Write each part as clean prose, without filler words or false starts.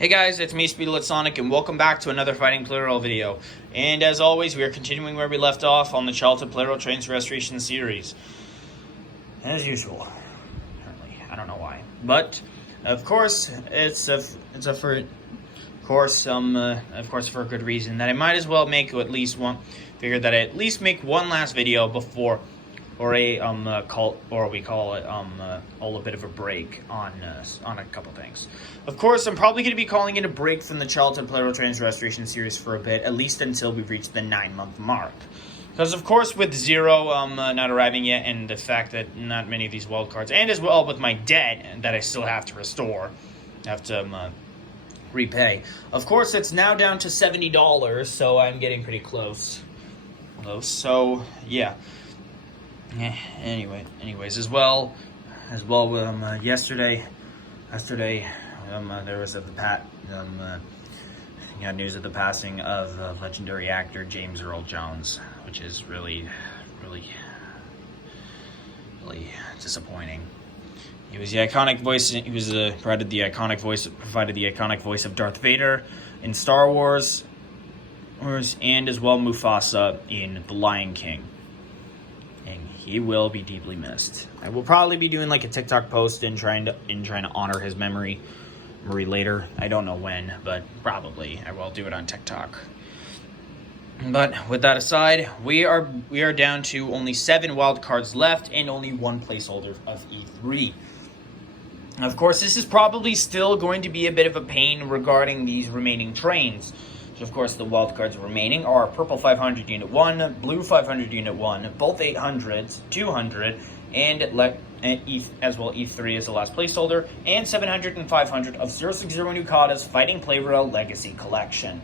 Hey guys, it's me, Speedlet Sonic, and welcome back to another Fighting Plarail video. And as always, we are continuing where we left off on the childhood Plarail Trains Restoration series. As usual. Apparently, I don't know why. But, of course, for a good reason, that I might as well make at least one, figured that I at least make one last video before, or a bit of a break on a couple things. Of course, I'm probably going to be calling it a break from the childhood Plarail Trains Restoration series for a bit, at least until we reach the 9-month mark. Because of course, with Zero not arriving yet, and the fact that not many of these wildcards, and as well with my debt that I still have to restore, repay. Of course, it's now down to $70, so I'm getting pretty close. So yeah. Anyways, yesterday, there was got news of the passing of legendary actor James Earl Jones, which is really disappointing. He was the iconic voice. He was provided the iconic voice of Darth Vader in Star Wars, and as well Mufasa in The Lion King. He will be deeply missed. I will probably be doing like a TikTok post and trying to honor his memory later. I don't know when, but probably I will do it on TikTok. But with that aside, we are down to only 7 wild cards left and only one placeholder of E3. Of course, this is probably still going to be a bit of a pain regarding these remaining trains. Of course, the wildcards remaining are Purple 500 Unit 1, Blue 500 Unit 1, both 800s, 200, and as well E3 is the last placeholder, and 700 and 500 of 060 Nukata's Fighting Plarail Legacy Collection.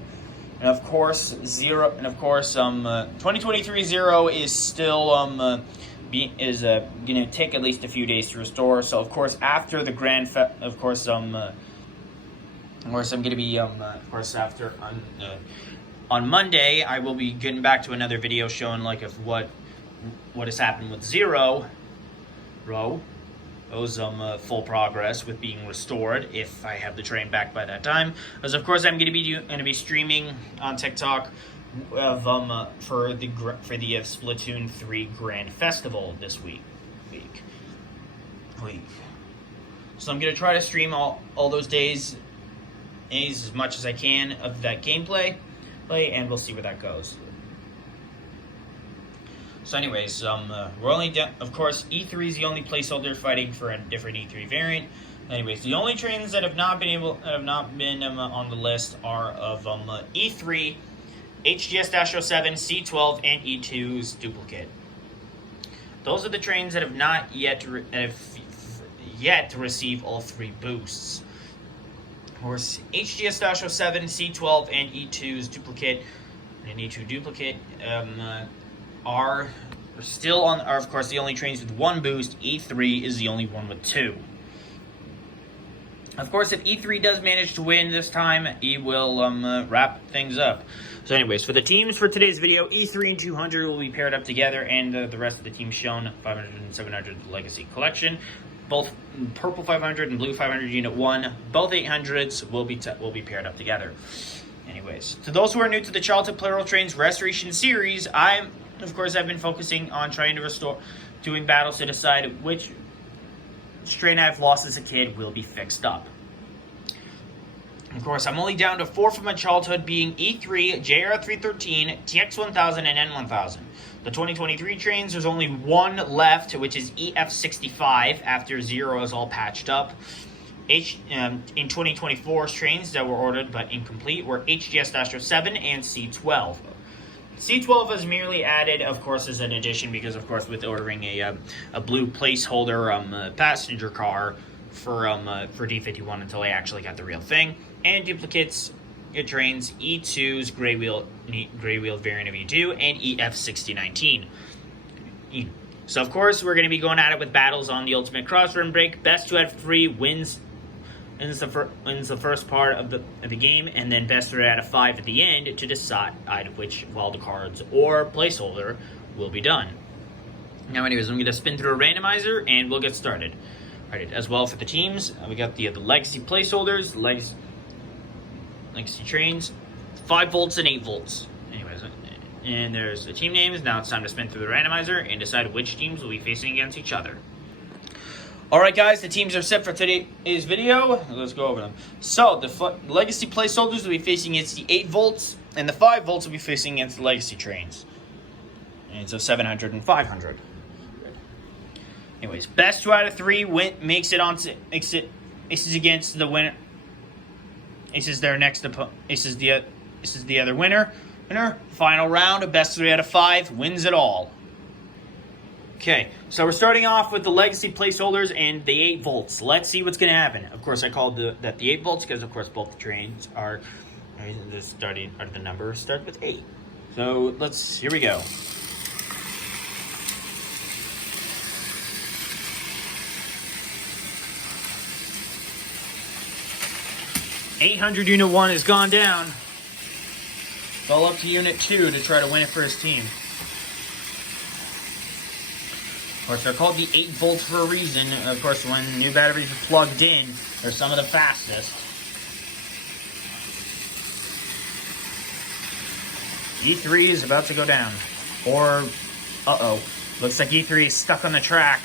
And of course, 2023 Zero is still going to take at least a few days to restore. So of course, after the Grand I'm going to be, on Monday, I will be getting back to another video showing, like, of what has happened with Zero. Those, full progress with being restored, if I have the train back by that time. Because, of course, I'm going to be streaming on TikTok of, for the Splatoon 3 Grand Festival this week. So I'm going to try to stream all those days as much as I can of that gameplay, and we'll see where that goes. So anyways, we're only down, of course, E3 is the only placeholder fighting for a different E3 variant. Anyways, the only trains that have not been on the list are of E3, HGS-07, C12, and E2's duplicate. Those are the trains that have not yet to receive all 3 boosts. Of course, HGS-07, C12, and E2's duplicate, and E2 duplicate are of course the only trains with 1 boost. E3 is the only one with 2. Of course, if E3 does manage to win this time, he will wrap things up. So anyways, for the teams for today's video, E3 and 200 will be paired up together, and the rest of the teams shown, 500 and 700 Legacy Collection. Both Purple 500 and Blue 500 Unit 1, both 800s will be paired up together. Anyways, to those who are new to the childhood Plarail Trains Restoration series, I've been focusing on trying to doing battles to decide which train I've lost as a kid will be fixed up. Of course, I'm only down to 4 from my childhood, being E3, JR313, TX1000, and N1000. The 2023 trains, there's only 1 left, which is EF65, after Zero is all patched up. In 2024's trains that were ordered but incomplete were HGS-07 and C12. C12 was merely added, of course, as an addition because, of course, with ordering a blue placeholder passenger car for D51 until I actually got the real thing, and duplicates trains E2's gray wheel variant of E2 and EF6019. So of course we're going to be going at it with battles on the ultimate crossrun break. Best to have 3 wins the first part of the game, and then best 3 out of 5 at the end to decide which wild cards or placeholder will be done. Now anyways, I'm going to spin through a randomizer and we'll get started. Alright, as well for the teams, we got the legacy placeholders. Legacy Trains, 5 volts and 8 volts. Anyways, and there's the team names. Now it's time to spin through the randomizer and decide which teams will be facing against each other. Alright guys, the teams are set for today's video. Let's go over them. So, the Legacy Placeholders will be facing against the 8 volts, and the 5 volts will be facing against the Legacy Trains. And so 700 and 500. Anyways, best 2 out of 3 makes it aces against the winner. Aces their next opponent. Aces the other winner. Final round, best 3 out of 5 wins it all. Okay, so we're starting off with the Legacy Placeholders and the 8 volts. Let's see what's going to happen. Of course, I called that the 8 volts because, of course, both the trains are the numbers start with 8. So here we go. .800 Unit 1 has gone down. It's all up to Unit 2 to try to win it for his team. Of course, they're called the 8 volts for a reason. Of course, when new batteries are plugged in, they're some of the fastest. E3 is about to go down. Or, uh-oh. Looks like E3 is stuck on the track.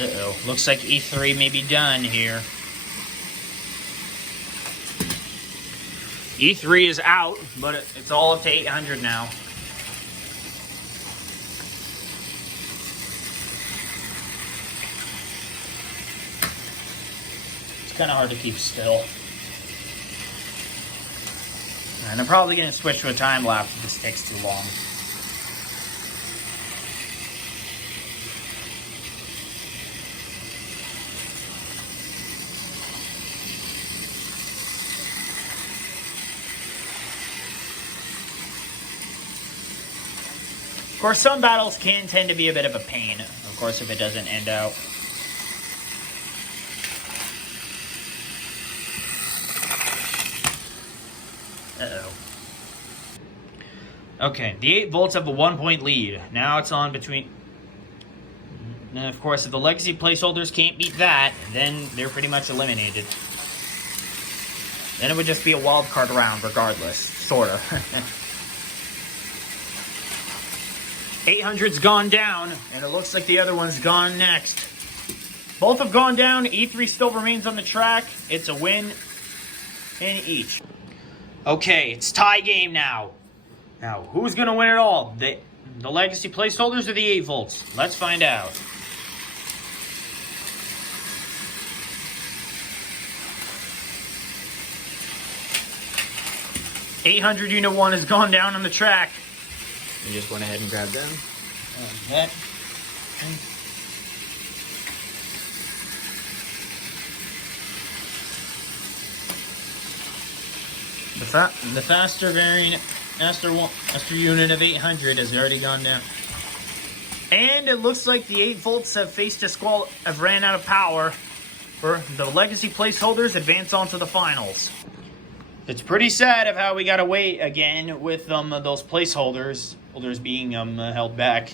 Uh-oh. Looks like E3 may be done here. E3 is out, but it's all up to 800 now. It's kind of hard to keep still. And I'm probably going to switch to a time lapse if this takes too long. Of course, some battles can tend to be a bit of a pain, of course, if it doesn't end out. Uh-oh. Okay, the 8 volts have a 1-point lead. Now it's on between... And of course, if the Legacy Placeholders can't beat that, then they're pretty much eliminated. Then it would just be a wild card round regardless, sorta. 800's gone down, and it looks like the other one's gone next. Both have gone down. E3 still remains on the track. It's a win in each. Okay, it's tie game now. Now, who's going to win it all? The Legacy Placeholders or the 8 volts? Let's find out. .800 Unit 1 has gone down on the track. You just went ahead and grabbed them. Okay. The faster variant, faster unit of 800 has already gone down. And it looks like the 8 volts have ran out of power. For the Legacy Placeholders advance on to the finals. It's pretty sad of how we gotta wait again with those placeholders being held back.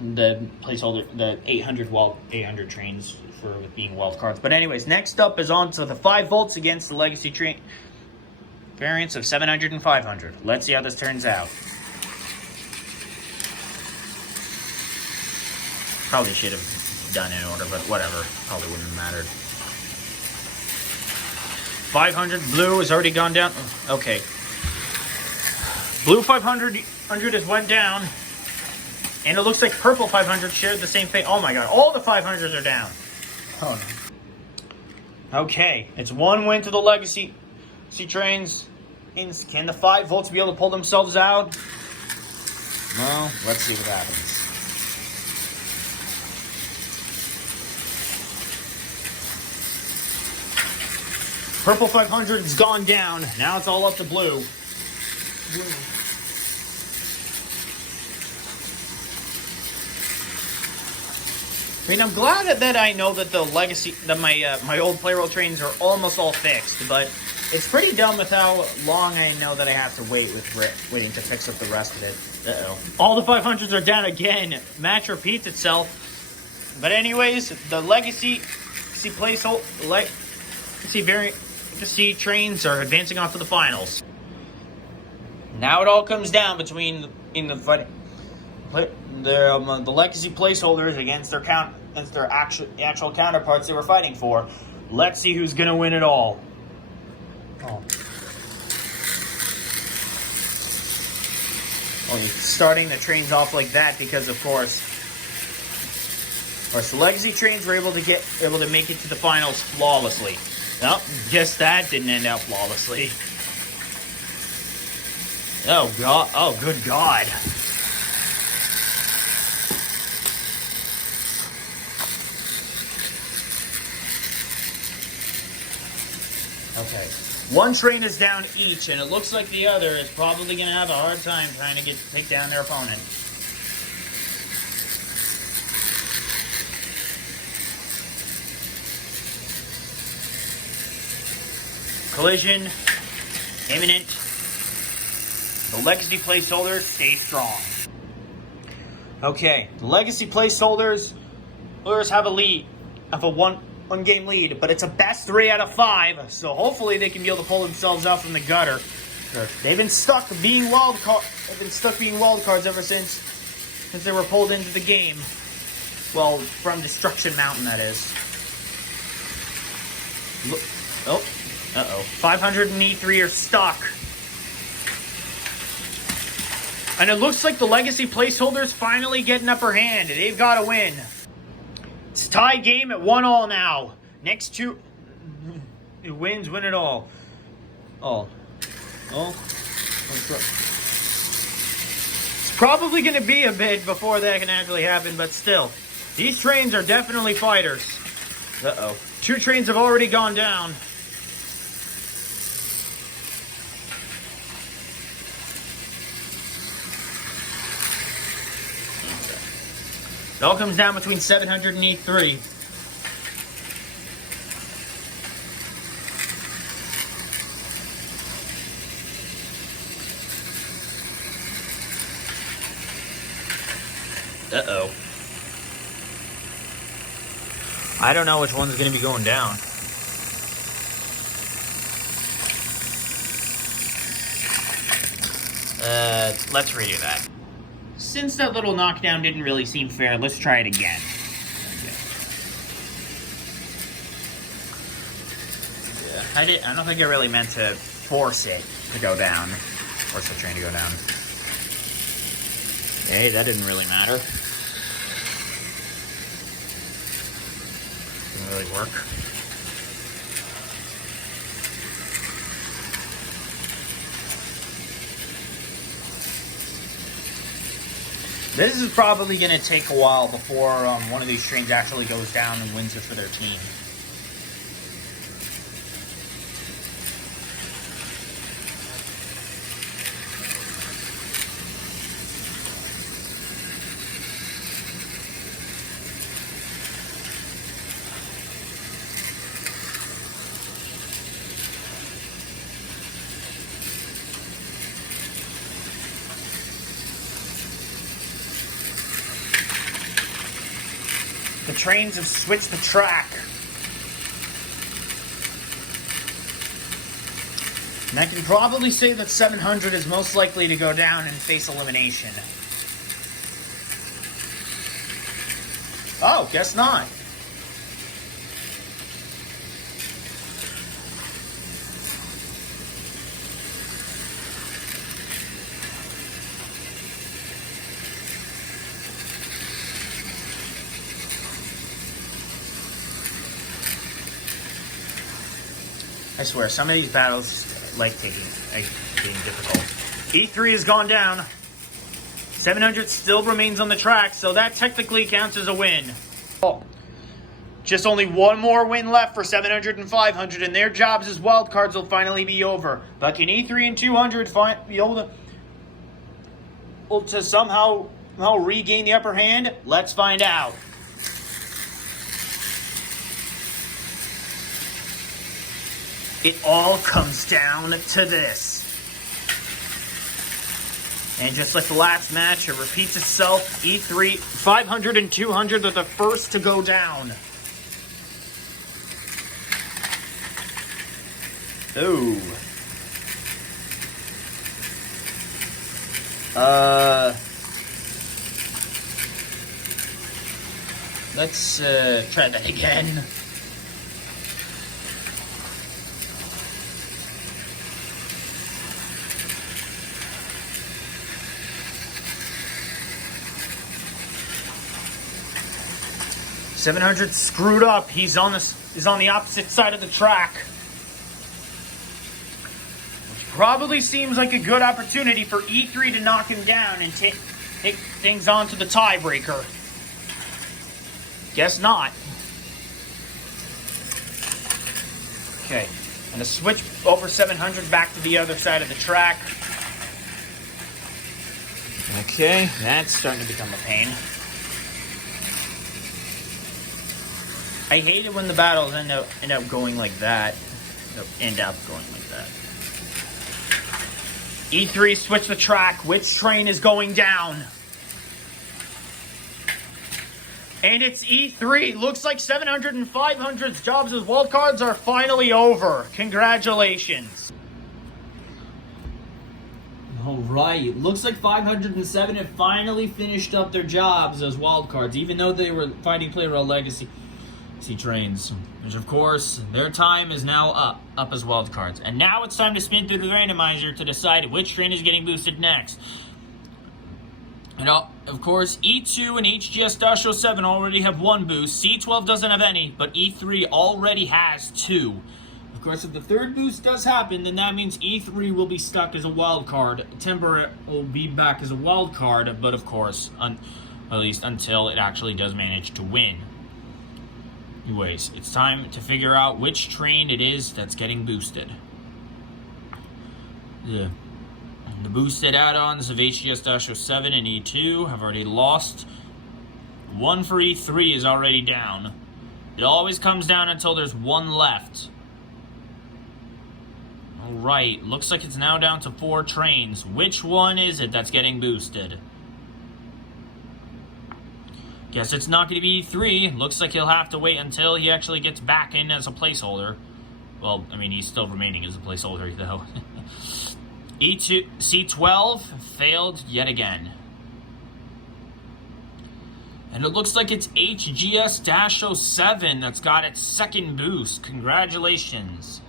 The 800 trains with being wild cards. But anyways, next up is on to the 5 volts against the Legacy train variants of 700 and 500. Let's see how this turns out. Probably should have done in order, but whatever. Probably wouldn't have mattered. 500 blue has already gone down. Okay. Blue 500 has went down. And it looks like purple 500 shared the same fate. Oh my god, all the 500s are down. Oh no. Okay, it's 1 win to the Legacy trains. Can the 5 volts be able to pull themselves out? No, let's see what happens. Purple 500 has gone down. Now it's all up to blue. I mean, I'm glad that I know that the Legacy, that my old Plarail trains are almost all fixed, but it's pretty dumb with how long I know that I have to wait waiting to fix up the rest of it. Uh-oh. All the 500s are down again. Match repeats itself. But anyways, the Legacy placeholder see trains are advancing on to the finals. Now it all comes down between the legacy placeholders against their actual counterparts they were fighting for. Let's see who's gonna win it all. Oh. Well, starting the trains off like that because, of course, the legacy trains were able to make it to the finals flawlessly. Nope, guess that didn't end out flawlessly. Oh God! Oh, good God! Okay, one train is down each, and it looks like the other is probably going to have a hard time trying to take down their opponent. Collision imminent. The legacy placeholders stay strong. Okay, the legacy placeholders have a lead, one game lead, but it's a best 3 out of 5, so hopefully they can be able to pull themselves out from the gutter. They've been stuck being wild cards ever since they were pulled into the game. Well, from Destruction Mountain, that is. Oh, 500 and E3 are stuck. And it looks like the legacy placeholders finally get an upper hand. They've got to win. It's a tie game at 1-1 now. Next two, who wins, win it all. It's probably going to be a bit before that can actually happen, but still. These trains are definitely fighters. 2 trains have already gone down. It all comes down between 700 and E3. I don't know which one's going to be going down. Let's redo that. Since that little knockdown didn't really seem fair, let's try it again. Yeah, I don't think I really meant to force it to go down. Force the train to go down. Hey, that didn't really matter. Didn't really work. This is probably going to take a while before one of these trains actually goes down and wins it for their team. The trains have switched the track. And I can probably say that 700 is most likely to go down and face elimination. Oh, guess not. I swear, some of these battles like being difficult. E3 has gone down. 700 still remains on the track, so that technically counts as a win. Oh, just only one more win left for 700 and 500, and their jobs as wildcards will finally be over. But can E3 and 200 be able to somehow regain the upper hand? Let's find out. It all comes down to this. And just like the last match, it repeats itself. E3, 500 and 200 are the first to go down. Ooh. Let's try that again. $700 screwed up. He's on the opposite side of the track. Which probably seems like a good opportunity for E3 to knock him down and take things on to the tiebreaker. Guess not. Okay, I'm gonna switch over 700 back to the other side of the track. Okay, that's starting to become a pain. I hate it when the battles end up going like that. End up going like that. E3, switch the track. Which train is going down? And it's E3. Looks like 700 and 500's jobs as wildcards are finally over. Congratulations. Alright, looks like 507 have finally finished up their jobs as wildcards, even though they were fighting Plarail Legacy trains. Which, of course, their time is now up as wildcards. And now it's time to spin through the randomizer to decide which train is getting boosted next. And of course, E2 and HGS-07 already have 1 boost. C12 doesn't have any, but E3 already has 2. Of course, if the 3rd boost does happen, then that means E3 will be stuck as a wild card. Timber will be back as a wild card, but of course, at least until it actually does manage to win. Anyways, it's time to figure out which train it is that's getting boosted. The boosted add-ons of HGS-07 and E2 have already lost. 1 for E3 is already down. It always comes down until there's 1 left. Alright, looks like it's now down to 4 trains. Which one is it that's getting boosted? Guess it's not going to be E3. Looks like he'll have to wait until he actually gets back in as a placeholder. Well, I mean, he's still remaining as a placeholder, though. E2, C12 failed yet again. And it looks like it's HGS-07 that's got its 2nd boost. Congratulations.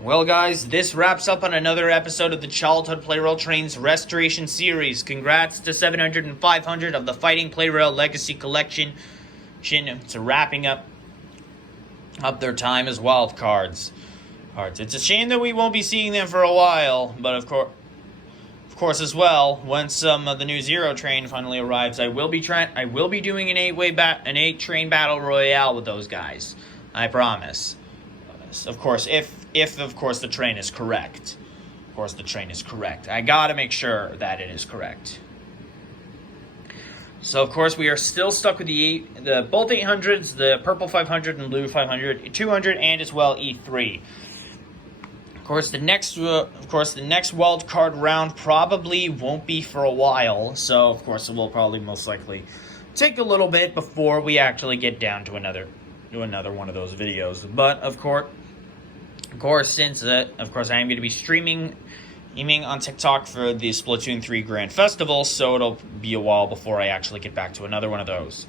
Well, guys, this wraps up on another episode of the Childhood Plarail Trains Restoration Series. Congrats to 700 and 500 of the Fighting Plarail Legacy Collection. It's wrapping up their time as wild cards. It's a shame that we won't be seeing them for a while, but of course as well, once the new Zero train finally arrives, I will be doing an 8-train battle royale with those guys. I promise. Of course, if of course the train is correct. Of course the train is correct. I gotta make sure that it is correct. So, of course, we are still stuck with both 800s, the purple 500 and blue 500, 200, and as well E3. Of course, the next wild card round probably won't be for a while. So, of course, it will probably most likely take a little bit before we actually get down to another one of those videos. But of course, since I am going to be streaming on TikTok for the Splatoon 3 Grand Festival, so it'll be a while before I actually get back to another one of those.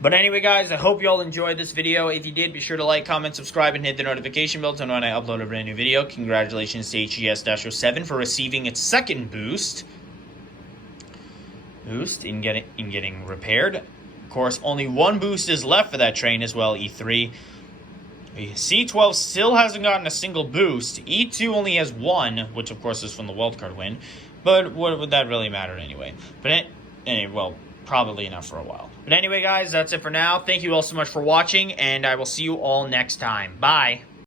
But anyway, guys, I hope you all enjoyed this video. If you did, be sure to like, comment, subscribe, and hit the notification bell to know when I upload a brand new video. Congratulations to HGS-07 for receiving its 2nd boost in getting repaired. Of course, only 1 boost is left for that train as well, E3. C12 still hasn't gotten a single boost. E2 only has 1, which of course is from the wildcard win. But what would that really matter anyway? But anyway, well, probably enough for a while. But anyway, guys, that's it for now. Thank you all so much for watching, and I will see you all next time. Bye.